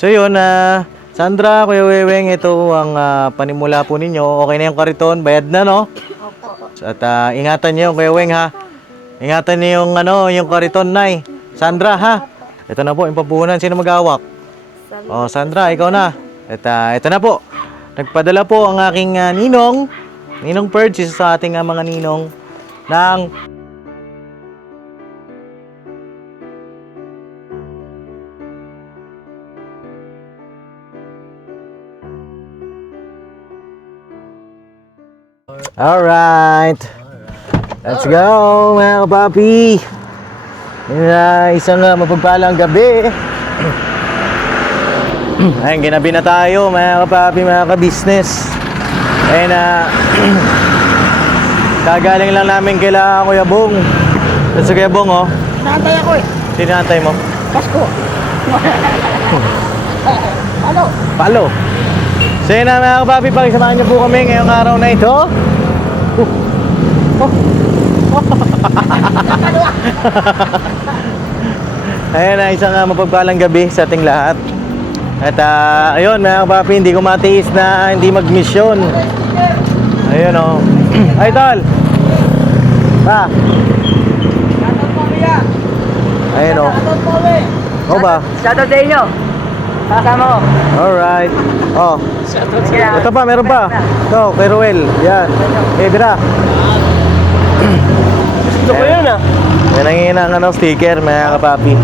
So yun, Sandra, Kuya Weweng, ito ang panimula po ninyo. Okay na yung kariton, bayad na, no? At ingatan niyo yung Kuya Weng, ha? Ingatan niyo yung, yung kariton, Nay. Sandra, ha? Ito na po, yung papuhunan. Sino mag-awak? Oh, Sandra, ikaw na. At ito na po. Nagpadala po ang aking Ninong Purge, isa sa ating mga ninong ng Alright. Let's go, mga kapapi. Isang mapagpalang gabi. Ayun, ginabi na tayo, mga kapapi, mga ka-business. Ayun, kagaling lang namin kila Kuya Bong. Sa Kuya Bong, oh. Naantay ako eh. Tinatay mo? Pasko. Ano? Palo. So yun na, mga kapapi, pakisamahan niyo po kami ngayong araw na ito. Ayan na, isang mapagpalang gabi sa ating lahat. At ayun, mga kapapi, hindi ko matiis na hindi mag-mission. Ayun, oh. Ay, tol. Pa. Ayun, oh. O ba? Shoutout sa inyo. Kasama ko. Alright. Oh. Ito pa, meron pa. Ito, kay Ruel. Yan. Bira. Gusto ko yun ah. May nangihinang sticker, mga kapapi.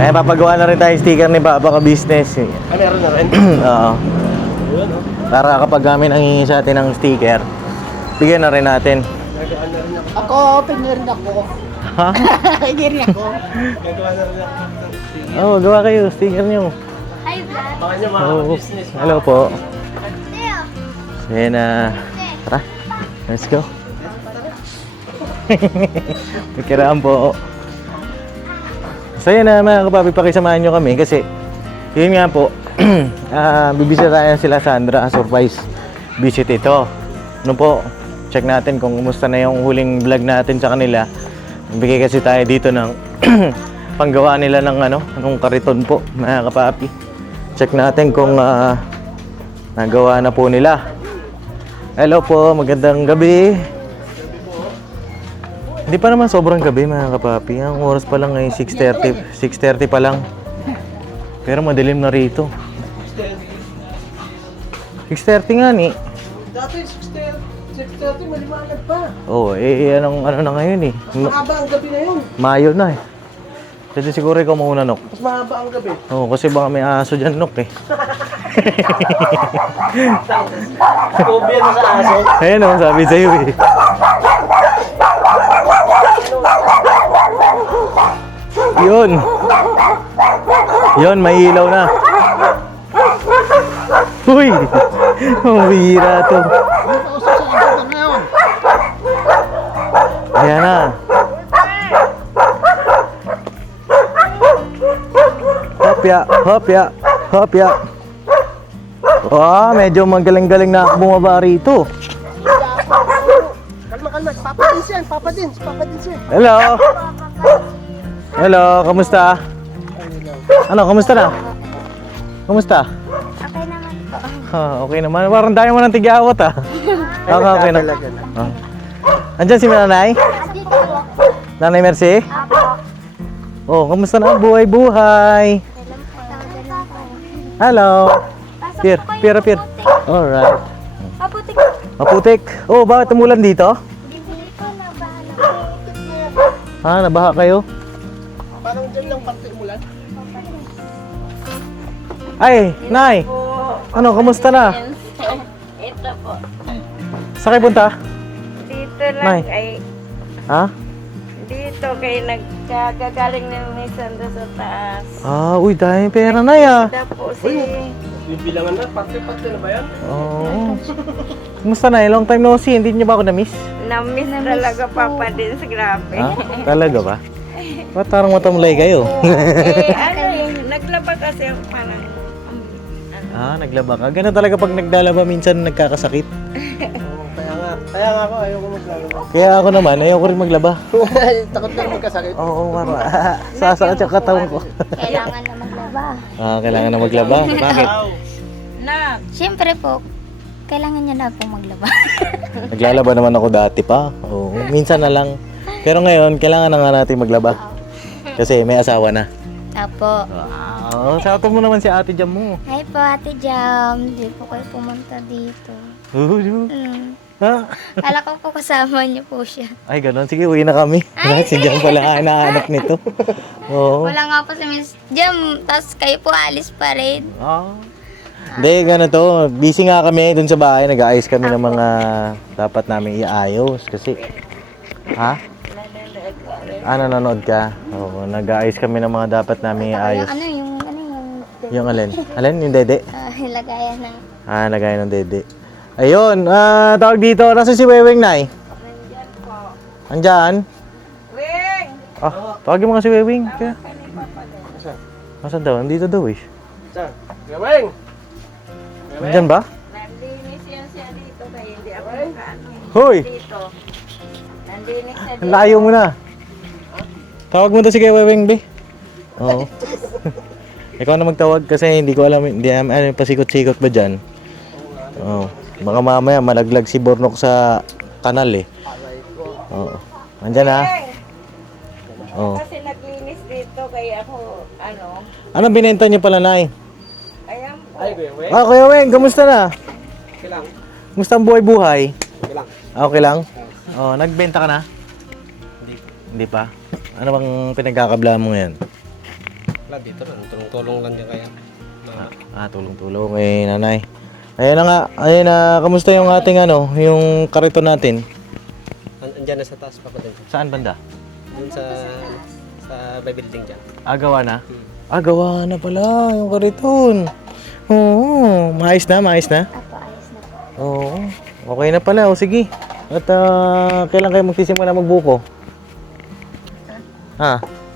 Eh, papagawa na rin tayo sticker ni Papa ka-business. Meron na rin. Oo. Para kapag kami nangihingi sa atin ng sticker, bigyan na rin natin. Ako, pinir na ako. Ha? Pinir na ako. Oo, gawa kayo, sticker nyo. Baka nyo mga business. Hello po. Then, tara. Let's go. Pagkiraan po. So yun na, mga kapapi, pakisamahan nyo kami kasi yun nga po, bibisitahin sila Sandra, surprise visit ito. Ano po, check natin kung kumusta na yung huling vlog natin sa kanila. Bigay kasi tayo dito ng panggawa nila ng nung kariton po, mga kapapi. Check natin kung nagawa na po nila. Hello po, magandang gabi. Hindi pa naman sobrang gabi, mga kapapi. Ang oras pa lang ay 6:30. 6:30 pa lang. Pero madilim na rito. 6:30 nga ni. Dati 6:30 maliwanag pa. Oo, anong na ngayon eh. Mahaba ang gabi na yun. Mayo na eh. Kasi siguro ikaw mauna, Nok. Mas mahaba ang gabi. Oo, kasi baka may aso dyan, Nok eh. Kubyan mo sa aso. Ayun o, sabi sa'yo eh. Yun. Yun, may ilaw na. Uy! Mabihira to. Ayan na. Hopya, hopya, hopya. Medyo magaling-galing na bumaba rito. Kalma. Papa Dins yan. Papa Dins yan. Hello. Hello, kamusta? Ano, kamusta na? Kamusta? Okay naman po. Okay naman. Parang dahil mo ng tig-awat ah. Okay na. Andyan si Nanay? Dito po. Nanay Mercy? Oh, kamusta na? Buhay. Hello. Pier. Alright. Maputik. Maputik. Oh, bakit umulan dito? Hindi po nabahala. Nabaha kayo? Parang dyan lang parte umulan. Ay, Nay. Ano, kamusta na? Ito po. Saan kayo punta? Dito lang Nay. ay Ha? dito kay nagkagagaling ng may sanda sa taas. Uy, dahil pera na ya. Tapos Bibilangan na. Parte na ba yan? Oo. Kumusta na? Long time no see. Hindi niyo ba ako na-miss? na-miss talaga Papa Dins, grabe. Talaga ba? Ba't parang matamlay kayo? Naglaba kasi ang parang Naglaba ka. Ganun talaga pag naglalaba minsan nagkakasakit. Kaya nga ako, ayoko maglalaba. Kaya ako naman, ayoko rin maglaba. Takot ka na magkasakit. Oo, sasakit yung katawan ko. Kailangan na maglaba. maglaba. Kailangan na maglaba. Bakit? Na, Siyempre po, kailangan niya na po maglaba. Naglalaba naman ako dati pa. Oo, minsan na lang. Pero ngayon, kailangan na nga natin maglaba. Kasi may asawa na. Apo. Oo, shoutout mo naman si ate Jam mo. Hi po, Ate Jam. Hindi po kayo pumunta dito. Ha? Kala ko po kasama niyo po siya. Ay, ganun. Sige, uwi na kami. Si Jam pala ang inaanak nito. Oo. Wala nga po si Miss Jam. Tapos kayo po alis pa rin. Hindi, ganito. Busy nga kami dun sa bahay. Nag-aayos kami ng mga dapat namin iayos. Kasi, ha? Nanonood ka? Oo, nag-aayos kami ng mga dapat namin iayos. Yung Yung alin? Alin? Yung dede? lagayan ng... Lagay ng dede. Ayun, tawag dito. Nasa si Weweng, Nay? nandyan po. Andyan? Wing! Tawagin mo nga si Weweng. Kaya. Kanina pa din. Nasaan daw? Andito daw eh. Saan? Gaweng! Andyan ba? Nandinis yan siya dito kaya hindi ako nakaano eh. Hoy! Dito. Nandinis siya Ang dito. layo mo na. Tawag mo to si Weweng, be. Oo. Ikaw na magtawag kasi hindi ko alam, hindi ano pasikot-sikot ba dyan. Oo. Baka mamaya malaglag si Bornok sa kanal eh. Oo. Andyan na. Oo. Kasi naglinis dito kaya ako ano. Ano binenta niyo pala, Nay? Ayan po. Ay, Gaweng. Kuya Weng, kamusta na? Kailang. Kamusta ang buhay-buhay? Kailang. Okay lang? Nagbenta ka na? Hindi pa. Ano bang pinagkakabla mo ngayon? Wala, dito lang. Tulong-tulong lang din kaya. Tulong-tulong kay nanay. Ayan na nga. Ayan na. Kamusta yung ating yung kariton natin? Andyan na sa taas pa din. Saan banda? Doon sa by building dyan. Gawa na? Gawa na pala yung kariton. Oo. Maayos na, maayos na? Apo, ayos na po. Oo. Okay na pala. O sige. At kailan kayo magsisimula magbuko?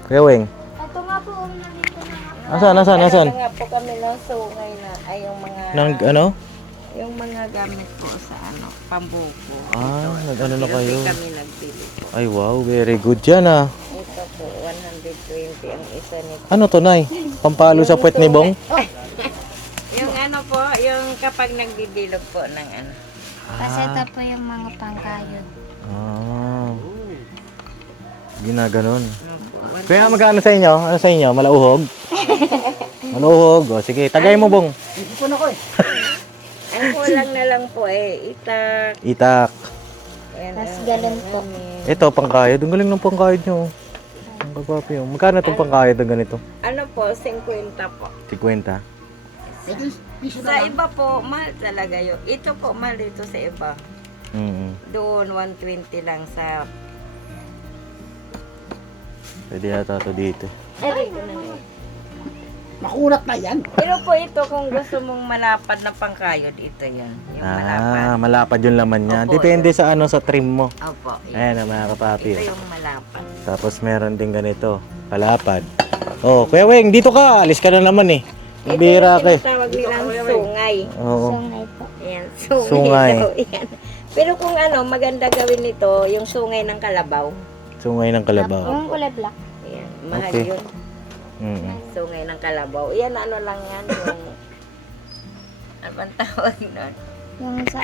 Kuya Weng? Ito nga po, nandito na nga. Nasaan? Ano nga po kami ng sungay na ay yung mga yung mga gamit po sa pambuko. Nag-ano na kayo? Hindi kami nagbili po. Ay wow, very good yan Ito po 120 ang isa nito. Ano to, Nay? Pampalo sa puwet ni Bong? Yung po, yung kapag nagbibilog po ng Kasi ito po yung mga pangkayod. Ginaganon. Kaya magkano sa inyo? Ano sa inyo? Malauhog? Malauhog. O sige, tagay mo, Bong. Ang kulang na lang po itak. Itak. Ayan, Tapos galon po. Ito, pangkayod. Ang galing ng pangkayod nyo. Ang kagwapo yun. Magkano itong pangkayod na ganito? Ano po, 50 po. 50. Sa iba po, mahal talaga yun. Ito po, mahal dito sa iba. Doon, 120 lang sa... Pwede yata ito dito. Ay, ko na yun. Makunat na yan. Pero po ito, kung gusto mong malapad na pangkayod, ito yan. Yung malapad. Malapad yung laman niya. Opo, Depende sa sa trim mo. Opo. Ayan mga kapapi. Ito yung malapad. Tapos meron din ganito. Kalapad. Kuya Weng, dito ka. Alis ka na naman eh. Ito Bira yung ka eh. tinatawag nilang sungay. Oo. Sungay po. Ayan, Sungay. sungay. daw, yan. Pero kung maganda gawin nito, yung sungay ng kalabaw. Sungay ng kalabaw. Yung kulay black. Ayan, mahal Okay. yun. Sungay ng kalabaw. Yan, lang yan, yung... Ano bang tawag nun? Yung sa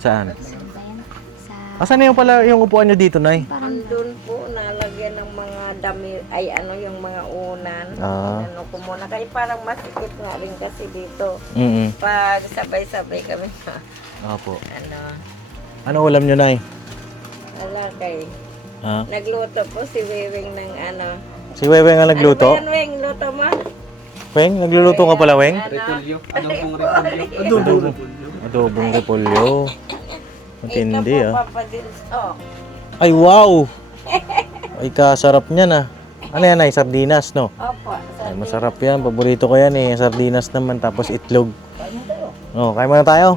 Saan? Ano ba yan? Sa... Asan na yung pala yung upuan nyo dito, Nay? Parang Doon po, nalagyan ng mga dami, yung mga unan. Ano ko muna. Kaya parang masikip nga rin kasi dito. Pag sabay-sabay kami na, Opo. ano, Ano ulam nyo, Nay? wala kay. Ha? Nagluto po si Weweng ng Si Weweng ang nagluto? Ano ba yan, Weng? Luto mo? Weng? Nagluluto ka pala, Weng? Repolyo. Anong pong repolyo? Adobong repolyo. Matindi, Ito po, Papa Dils. Oh, Ay, wow! Ay, kasarap niyan, Ano yan, Nay? Sardinas, no? opo. Ay, masarap yan. Paborito ko yan, eh. Sardinas naman, tapos itlog. Kain muna tayo.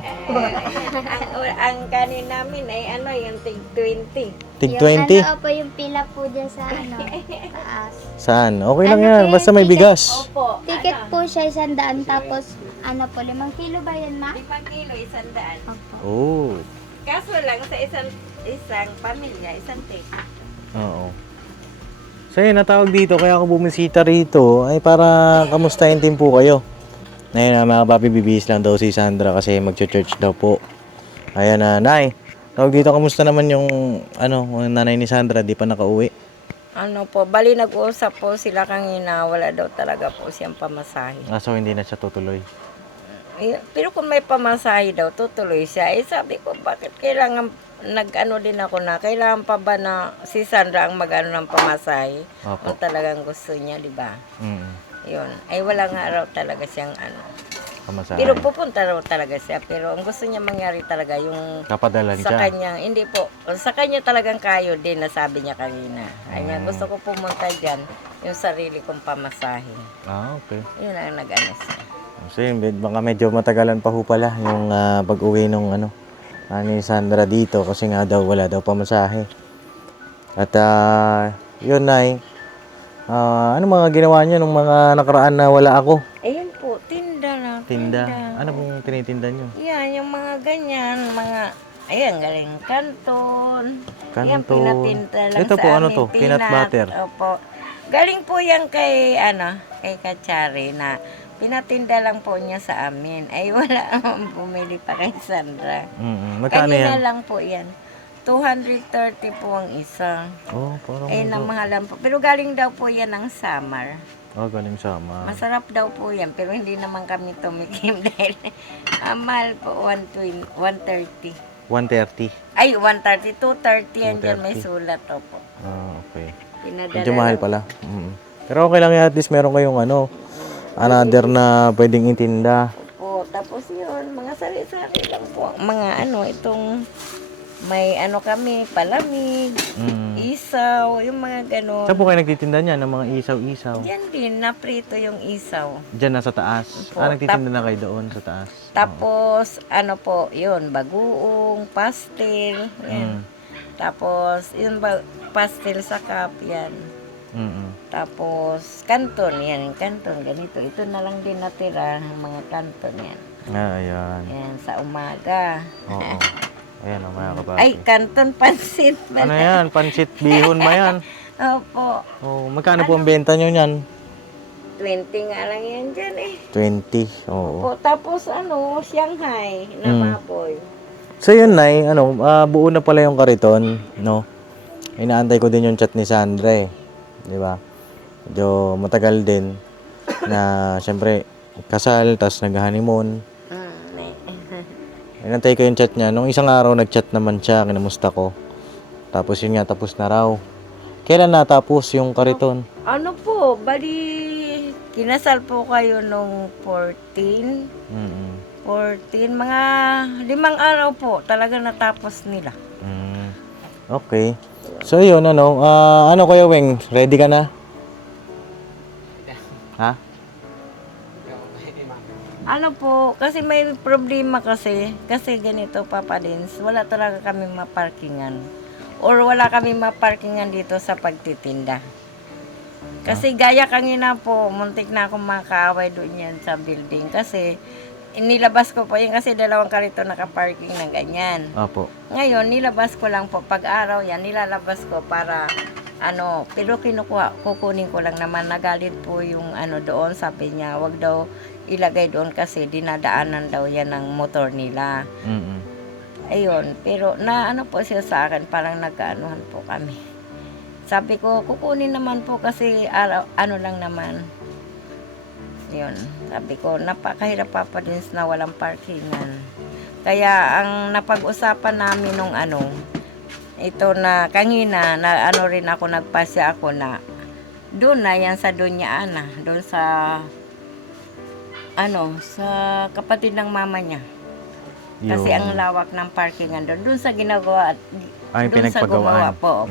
Ang kanin namin ay yung tig 20. Tig yung 20? po yung pila po dyan sa taas. Saan? Okay lang yan. Basta may bigas. Opo. Ticket po siya 100 tapos po 5 kilo ba yan, ma? 5 kilo, 100. Opo. Oh. Kaso lang sa isang pamilya, isang ticket. Oo. So yun, natawag dito, kaya ako bumisita rito ay para kamustahin din po kayo. Ngayon mga papi, bibihis lang daw si Sandra kasi magcho-church daw po. Ayan na, Nay. Tawag dito, kamusta naman yung nanay ni Sandra, di pa nakauwi? Ano po, bali nag-uusap po sila kanina, wala daw talaga po siyang pamasahe. So hindi na siya tutuloy. Pero kung may pamasahe daw, tutuloy siya. Sabi ko, bakit kailangan, nag-ano din ako na, kailangan pa ba na si Sandra ang mag-ano ng pamasahe? Opo. Kung talagang gusto niya, di ba? Mm. Yun. Ay, wala nga raw talaga siyang ano. Pamasahe. Pero pupunta raw talaga siya. Pero ang gusto niya mangyari talaga yung Kapadalan sa siya. kanya, hindi po, sa kanya talagang kayo din na sabi niya kanina. Ay niya, gusto ko pumunta dyan, yung sarili kong pamasahe. Okay. Yun ang nag-ano siya. So yun, baka medyo matagalan pa ho pala yung pag-uwi nung ni Sandra dito kasi nga daw wala daw pamasahe. At yun, Nay. Ano mga ginawa niyo nung mga nakaraan na wala ako? Ayun po, tinda na. Tinda. Ano pong tinitinda niyo? Yan, yung mga ganyan, ayan, galing kanton. Yan, Kanton. pinatinda lang Ito sa po, ano amin, to? Peanut butter. Opo. Galing po yan kay Kachari na pinatinda lang po niya sa amin. Ay, wala bumili pa kay Sandra. Magkano Kanina yan? lang po yan. 230 po ang isa. Oh, parang Eh, namahalan po. Pero galing daw po yan ng summer. galing sama. Masarap daw po yan, pero hindi naman kami tumikim dahil mahal po, 130. 130. Ay, 130, 230 yan dyan, may 230. sulat po. Okay. Pinadala Medyo mahal lang. pala. Pero okay lang yan, at least meron kayong another na pwedeng itinda. Po, tapos yun, mga sari-sari lang po. Mga itong may kami, palamig, isaw, yung mga ganon. Saan po kayo nagtitinda niyan ng mga isaw-isaw? Diyan din, naprito yung isaw. Diyan nasa taas. Opo. Nagtitinda na kayo doon sa taas. Tapos, po, yun, bagoong, pastel, yan. Tapos, yun, pastel sa cup, yan. Tapos, kanton, yan, kanton, ganito. Ito na lang din natira, ng mga kanton, yan. Ayan. Yan, sa umaga. Oo. Ayan o, mga kapapi. Ay, kanton pansit. Ano yan? Pansit bihon ba yan? Opo. Oh, magkano po ang benta nyo yan? 20 nga lang yan dyan 20. Oo. Opo, tapos Shanghai na baboy. So yun, Nay, buo na pala yung kariton, no? Inaantay ko din yung chat ni Sandra eh. Di ba? Medyo matagal din na siyempre kasal, tas nag-honeymoon. Inantay ko yung chat niya. Nung isang araw nag-chat naman siya, kinamusta ko. Tapos yun nga, tapos na raw. Kailan natapos yung kariton? Ano po, bali, kinasal po kayo nung 14. 14, mga 5 araw po, talaga natapos nila. Okay. So yun, ano Kuya Weng, ready ka na? Ha? Ano po, kasi may problema kasi ganito Papa Dins, wala talaga kami maparkingan. Or wala kami maparkingan dito sa pagtitinda. Kasi gaya kanina po, muntik na akong makaaway doon yan sa building. Kasi nilabas ko po yan kasi 2 karito nakaparking na ganyan. Opo. Ngayon, nilabas ko lang po, pag araw yan, nilalabas ko para pero kukunin ko lang naman, nagalit po yung doon, sabi niya, wag daw ilagay doon kasi dinadaanan daw yan ng motor nila. Ayun, pero po siya sa akin, parang nagkaanuhan po kami. Sabi ko, kukunin naman po kasi lang naman. Yun, sabi ko, napakahirap Papa Dins na walang parkingan. Kaya ang napag-usapan namin nung ito na kanina, na rin ako, nagpasya ako na doon na yan sa Doña Ana, doon sa sa kapatid ng mama niya. Kasi ang lawak ng parkingan doon sa ginagawa at doon sa gumawa po.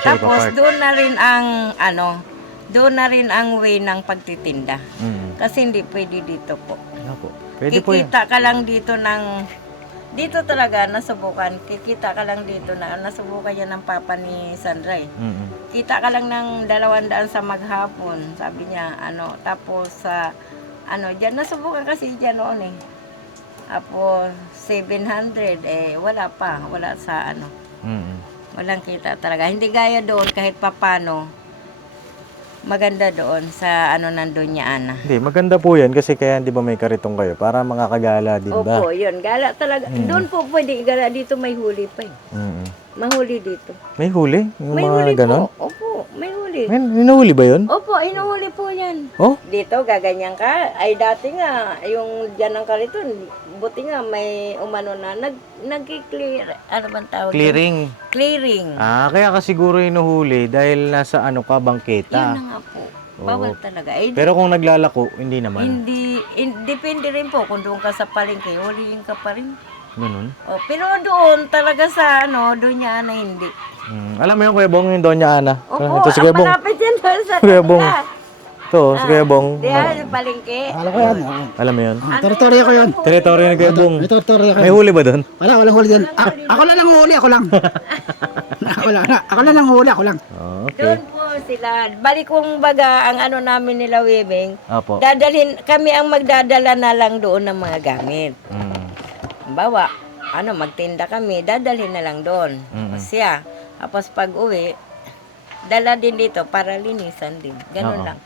Tapos doon na rin ang doon na rin ang way ng pagtitinda. Kasi hindi pwede dito po. Pwede po yan. Kikita ka lang dito dito talaga nasubukan. Kikita ka lang dito na nasubukan yan ng papa ni Sandra eh. Kita ka lang ng 200 sa maghapon, sabi niya, tapos sa diyan nasubukan kasi diyan noon eh. Tapos 700 wala sa walang kita talaga. Hindi gaya doon kahit papano maganda doon sa ano ng Doña Ana. Hindi, maganda po yan kasi kaya di ba may karitong kayo para makakagala din ba? Opo, yun. Gala talaga. Doon po pwede gala dito, may huli pa eh. Mm. Mahuli dito. May huli? Yung May mga huli ganon? po. Opo, may huli. May inuhuli ba yun? Opo, inuhuli po yan. Oh? Dito, gaganyan ka. Ay, dati nga, yung dyan ng kariton, buti nga may umano na, nag-clear, ano bang tawag? doon? Clearing. Clearing. Ah, kaya ka siguro inuhuli dahil nasa ano ka, Yun bangketa. na nga po. Bawal talaga. Eh, Pero kung naglalako, hindi naman. depende rin po kung doon ka sa palengke, huliin ka pa rin. Ganun. Oh, pero doon talaga sa ano, doon niya na hindi. Alam mo yung Kuya Bong, yung Doña Ana? Opo, Ito si Kuya Bong. malapit yan doon sa Kuya Bong. kanila. Ito, si Kuya Bong. Diyan, sa palengke. Alam ko yan. oo. Alam mo yun? Teritoryo ko yun. Teritoryo ni Kuya Bong. May teritoryo ko May yun. huli ba doon? Walang huli din. Ako lang ang huli, ako lang. Ako lang ang huli, ako lang. Oh, okay. Doon po sila. Balik kong baga ang ano namin nila Webeng. Apo. Dadalhin, kami ang magdadala na lang doon ng mga gamit. Bawa, ano, magtinda kami, dadalhin na lang doon. Siya. Tapos pag uwi, dala din dito para linisan din. Ganun Oo. lang.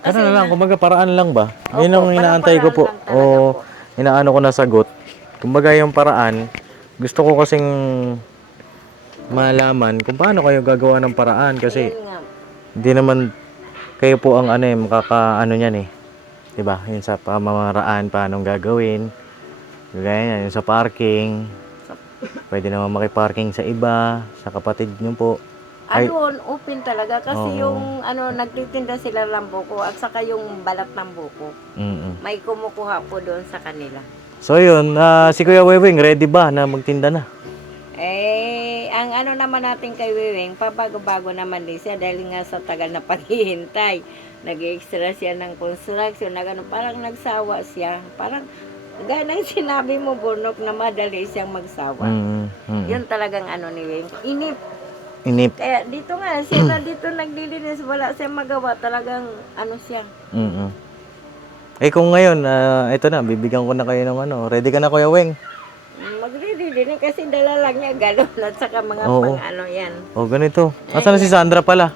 Ano na lang, kumbaga paraan lang ba? Opo, Yun ang inaantay ko po. parang-paraan lang talaga O inaano ko na sagot. Kumbaga yung paraan, gusto ko kasing malaman kung paano kayo gagawa ng paraan kasi Yun nga. hindi naman kayo po ang ano eh, makakaano niyan eh. 'Di ba? Yun sa pamamaraan paano gagawin. Gaya yan, yung sa parking. Pwede naman makiparking sa iba, sa kapatid niyo po. Ay, Doon, open talaga kasi Oo. yung ano, nagtitinda sila ng buko at saka yung balat ng buko. May kumukuha po doon sa kanila. So yun, si Kuya Wewing, ready ba na magtinda na? Eh, ang ano naman natin kay Wewing, pabago-bago naman din siya dahil nga sa tagal na paghihintay. Nag-extra siya ng construction, na gano'n, parang nagsawa siya. Parang, gaya ng sinabi mo, Bunok, na madali siyang magsawa. Yun talagang ano ni Wewing. Inip. Kaya dito nga, siya na dito naglilinis, wala siya magawa. Talagang ano siya. Eh kung ngayon, ito na, bibigyan ko na kayo ng ano. Ready ka na Kuya Weng? Magre-ready din kasi dala lang niya galon at saka mga Oo. pang ano yan. Oh, ganito. Asan na si Sandra pala?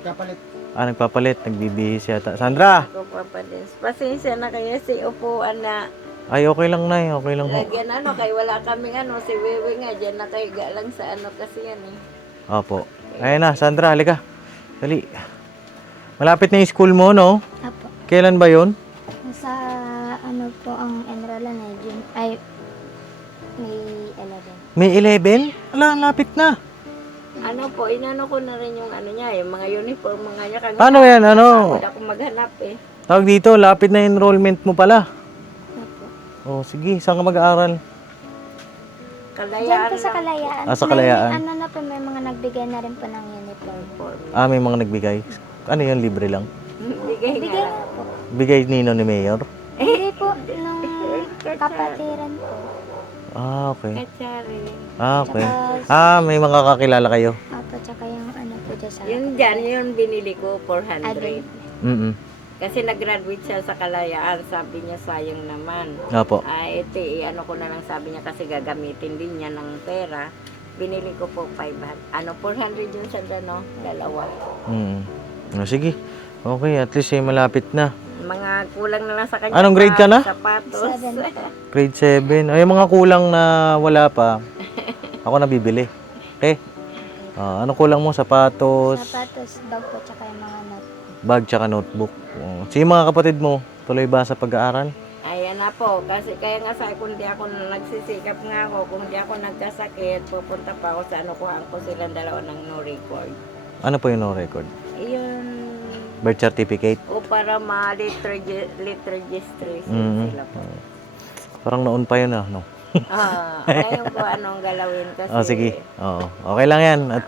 Kapalit. Nagpapalit. Nagbibihis yata. Sandra! Ako papadins. Pasensya na kaya si upuan na Ay, okay lang na Okay lang ho. lagyan ano, kay wala kaming ano, si Wewe nga dyan nakahiga lang sa ano kasi yan eh. Opo. Ayun na, Sandra, halika. Dali. Malapit na yung school mo, no? Apo. Kailan ba yun? Sa ano po ang enrollan eh, June, ay, May 11. May 11? Ala, lapit na. Ano po, inano ko na rin yung ano niya, yung mga uniform mga niya. Kami Paano yan, ano? Wala akong maghanap eh. Tawag dito, lapit na enrollment mo pala. Apo. Oh, sige, saan ka mag-aaral? Diyan Kalayaan po sa lang. Kalayaan. Ah, sa Kalayaan. May, ano na po, may mga nagbigay na rin po ng uniform. May mga nagbigay. Ano yun, libre lang? Bigay nga Bigay lang. na po. Bigay nino ni Mayor? Hindi po, nung kapatiran po. Okay. Katsari. Okay. Tapos, May mga kakilala kayo? Apo, tsaka yung ano po dyan sa... Yun dyan, yun binili ko, 400. Adult. Kasi nag-graduate siya sa Kalayaan, sabi niya sayang naman. Opo. Ito, ano ko na lang sabi niya kasi gagamitin din niya ng pera. Binili ko po 500. 400 yun sa no? Dalawa. Sige. Okay, at least malapit na. Mga kulang na lang sa kanya. Anong grade ka na? Sapatos. 7. Grade 7. Ay, yung mga kulang na wala pa, ako na bibili. Okay? Anong kulang mo? Sapatos, Sapatos, bag po, tsaka yung mga note. bag, tsaka notebook. Sige mga kapatid mo, tuloy ba sa pag-aaral? Ayan na po. Kasi kaya nga sa kung di ako nagsisikap nga ako, kung di ako nagkasakit, pupunta pa ako sa ano, kuhaan ko silang dalawa ng no record. Ano po yung no record? Iyon. Birth certificate? O para ma-late registration sila po. Parang noon pa yun no? Ngayon ko anong galawin kasi. Sige. Oo. Okay lang yan. At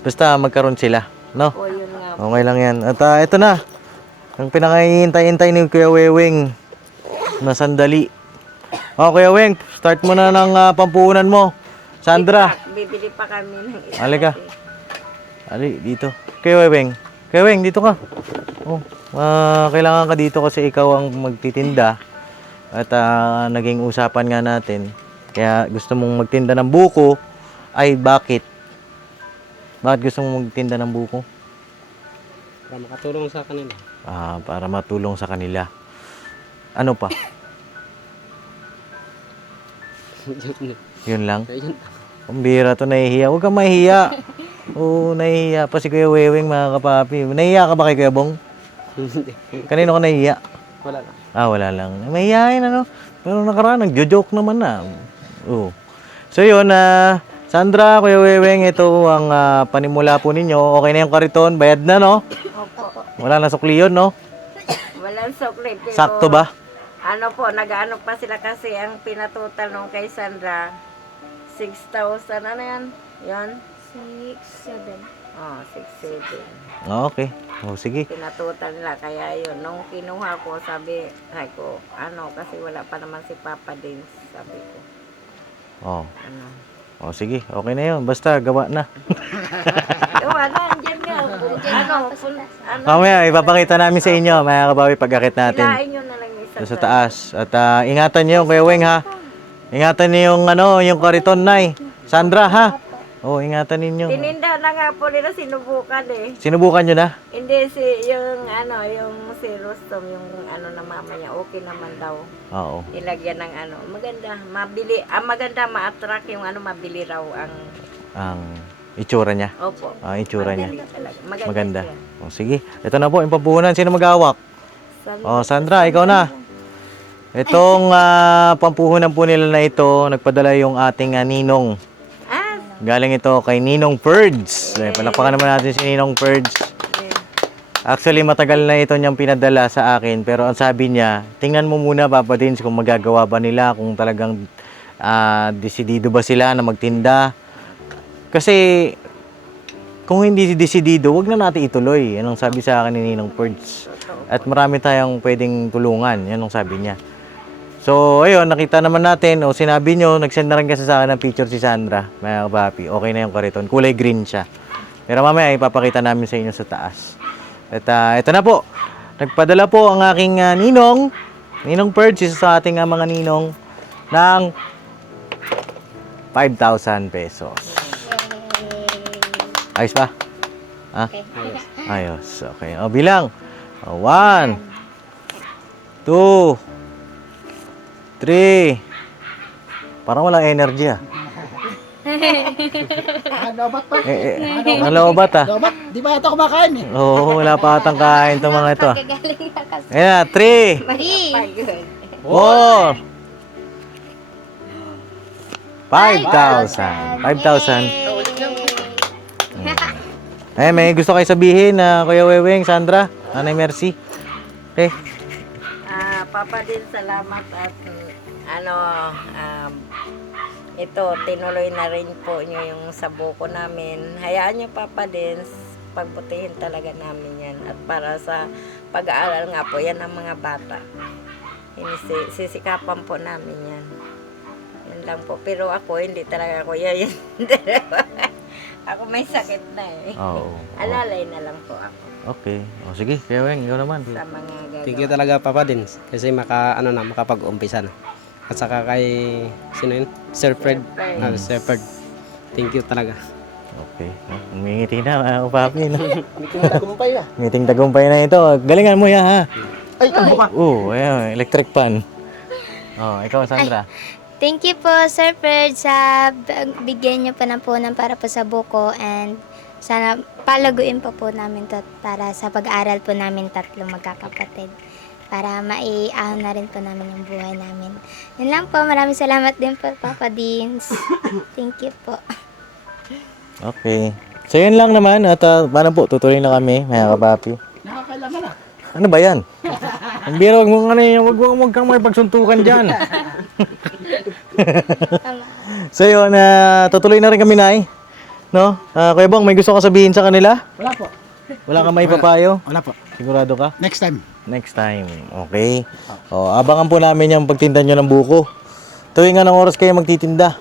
basta magkaroon sila. No? O yun nga. Okay lang yan. At ito na. Ang pinakahihintay-hintay ni Kuya Wewing na sandali. Kuya Weng, start mo na ng pampuhunan mo. Sandra. Bibili pa kami ng isa. Halika. Ali, dito. Kuya Wewing. Kuya Weng, dito ka. Kailangan ka dito kasi ikaw ang magtitinda. At naging usapan nga natin. Kaya gusto mong magtinda ng buko. Ay, bakit? Bakit gusto mong magtinda ng buko? Para makatulong sa kanila. Para matulong sa kanila. Ano pa? Yun lang. Ayun. Ang bira to, nahihiya. Huwag kang mahihiya. Oo, nahihiya pa si Kuya Weweng, mga kapapi. Nahihiya ka ba kay Kuya Bong? Hindi. Kanino ka nahihiya? Wala lang. Wala lang. Mahihiyain, ano? Pero nakaraan, nagjo-joke naman na. Oo. So yun, Sandra, Kuya Weweng, ito ang panimula po ninyo. Okay na yung kariton, bayad na, no? Opo. Wala na sukli yun, no? Walang sukli. Pero, Sakto ba? Ano po, nag-ano pa sila kasi ang pinatotal nung kay Sandra, 6,000, ano yan? Yan? 6, 7. Oh, 6,700. Okay. Sige. Pinatotal nila, kaya yun, nung kinuha ko, sabi ko, kasi wala pa naman si Papa din, sabi ko, Oh. ano. Sige. Okay na yun. Basta, gawa na. Gawa na, andyan nga. Mamaya, ipapakita namin sa inyo, mga kabawi, pag-akit natin. Hilain nyo na lang yung isa Sa taas. At ingatan niyo yung Kuya Weng, ha? Ingatan niyo yung, yung kariton, Nay. Sandra, ha? Ingatan ninyo. Tininda na nga po nila, sinubukan eh. Sinubukan nyo na? Hindi, yung si Rostom, yung na mamaya, okay naman daw. Oo. Ilagyan ng maganda, mabili, maganda, ma-attract yung mabili raw Ang itsura niya. opo. Itsura niya. Mabili talaga. Maganda. siya. Sige. Ito na po, yung pampuhunan. Sino mag-awak? Sandra, ikaw na. Itong pampuhunan po nila na ito, nagpadala yung ating ninong. Galing ito kay Ninong Purds. Palakpakan naman natin si Ninong Purds. Actually, matagal na ito niyang pinadala sa akin. Pero ang sabi niya, tingnan mo muna, Papa Dins, kung magagawa ba nila, kung talagang desidido ba sila na magtinda. Kasi, kung hindi desidido, wag na natin ituloy. Yan ang sabi sa akin ni Ninong Purds. At marami tayong pwedeng tulungan. Yan ang sabi niya. So, ayun, nakita naman natin, sinabi nyo, nag-send na rin kasi sa akin ng picture si Sandra, mga kapapi. Okay na yung kariton. Kulay green siya. Pero mamaya, ipapakita namin sa inyo sa taas. At ito na po. Nagpadala po ang aking Ninong Purge, isa sa ating mga ninong, ng 5,000 pesos. Ayos ba? Ha? Okay. Ayos. Okay. Bilang. 1, 2, 3. Parang walang energy Lobat pa. Ang lobat Lobat, di ba ito kumakain eh? Oo, wala pa atang kain itong mga ito. Kagaling na kasi. Ayan, 3, 4, 5,000. 5,000. May gusto kayo sabihin na Kuya Weweng, Sandra, Nanay Mercy? Okay. Papa din, salamat at ito, tinuloy na rin po nyo yung sa buko namin. Hayaan nyo, Papa din, pagbutihin talaga namin yan. At para sa pag-aaral nga po, yan ang mga bata. Sisikapan po namin yan. Yan lang po. Pero ako, hindi talaga ako yan. Ako may sakit na eh. Oo. Alalay na lang po ako Okay. Sige, Kuya Weng, ikaw naman. sa mga gagawin. Thank you talaga, Papa Dins. Kasi makapag-umpisa na. At saka kay, sino yun? Sir Fred. Sir Fred. Thank you talaga. Okay. Umingiti na, mga kapapi. No? Meeting tagumpay ah. Meeting tagumpay na ito. Galingan mo yan, ha? Ay, kambo ka. Ayan, electric pan. Ikaw, Sandra. Thank you po, Sir Fred, sa bigyan niyo po ng punan para po sa buko, and sana palaguin pa po namin to para sa pag-aaral po namin tatlong magkakapatid. Para maiahon na rin po namin yung buhay namin. Yun lang po. Maraming salamat din po, Papa Dins. Thank you po. Okay. So, yun lang naman. At paano po, tutuloy na kami, mga kapapi. Nakakailangan ah. Ano ba yan? Ang biro, wag kang may pagsuntukan dyan. So, yun, tutuloy na rin kami, Nay. No? Kuya Bong, may gusto ka sabihin sa kanila? Wala po. Wala kang may papayo? Wala po. Sigurado ka? Next time. Next time. Okay. Abangan po namin yung pagtinda nyo ng buko. Tuwing anong oras kayo magtitinda?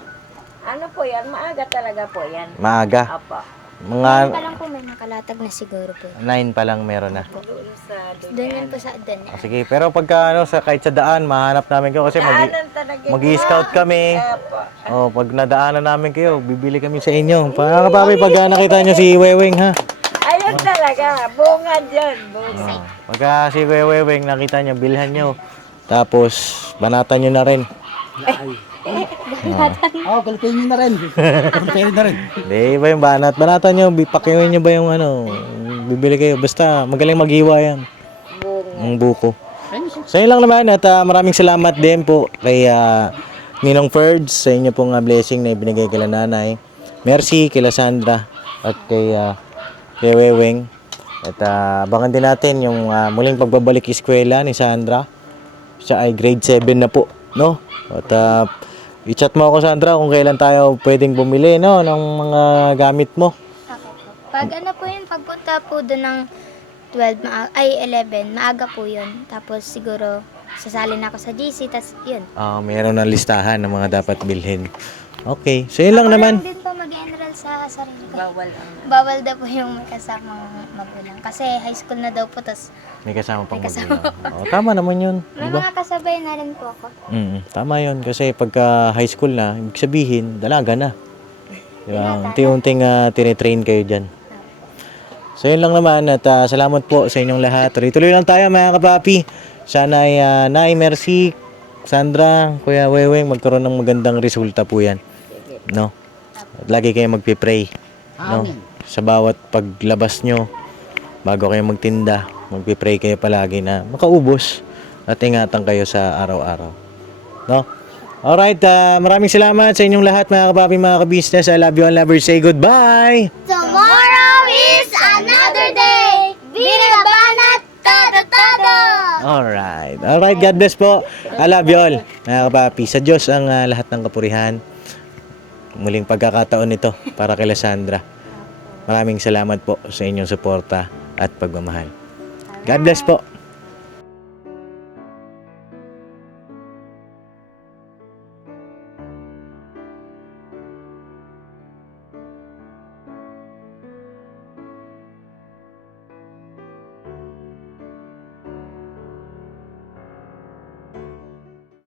Ano po yan? Maaga talaga po yan. Maaga. Apo. Mga Pa lang po may nakalatag na siguro po. 9 pa lang meron na. Doon sa Doon yun po sa doon. Sige, pero pagka kahit sa daan, mahanap namin kayo kasi daanan talaga. mag-i-scout kami. Apo. Pag nadaanan namin kayo, bibili kami sa inyo. Para kapapi, pag nakita nyo si Weweng, ha? Ayun na. talaga. Bungad yan. Bungad. Pagka si Kuya Weweng nakita niyo, bilhan niyo. Tapos, banatan niyo na rin. Oo, kalipin nyo na rin. Kalipin na rin. Hindi, iba yung banat. Banatan niyo, pakiuin niyo ba yung ano, bibili kayo. Basta, magaling maghiwa yan. Ang buko. So, yun lang naman. At maraming salamat din po kay Ninong Ferds sa inyo pong blessing na ibinigay kay nanay. Merci kay Sandra at kay Weweng. At abangan din natin yung muling pagbabalik eskwela ni Sandra. Siya ay grade 7 na po, no? At i-chat mo ako, Sandra, kung kailan tayo pwedeng bumili, no, ng mga gamit mo. Okay po. Pag ano po yun, pagpunta po doon ng 11, maaga po yun. Tapos siguro, sasalin ako sa GC, tas yun. Mayroon ng listahan ng mga dapat bilhin. Okay, so yun lang naman. Ako lang din po mag-enroll sa sarili ko. Bawal ang Bawal daw po yung may kasamang magulang. Kasi high school na daw po, tas May kasama pang May kasama magulang. Tama naman yun. may Diba? mga kasabay na rin po ako. Tama yun. Kasi pagka high school na, ibig sabihin, dalaga na. Diba? Unti-unting tinitrain kayo dyan. So yun lang naman at salamat po sa inyong lahat. Tuloy-tuloy lang tayo mga kapapi. Sana ay Nay, Merci, Sandra, Kuya Weweng, magkaroon ng magandang resulta po yan. No? At lagi kayo magpipray. No? Sa bawat paglabas nyo, bago kayo magtinda, magpipray kayo palagi na makaubos at ingatan kayo sa araw-araw. No? Alright, maraming salamat sa inyong lahat mga kapapi, mga kabisnes. I love you and never say goodbye. Tomorrow is another day! Binabanat todo-todo! Alright. Alright, God bless po. I love you all, mga kapapi. Sa Diyos ang lahat ng kapurihan. Muling pagkakataon nito para kay Sandra. Maraming salamat po sa inyong suporta at pagmamahal. God bless po.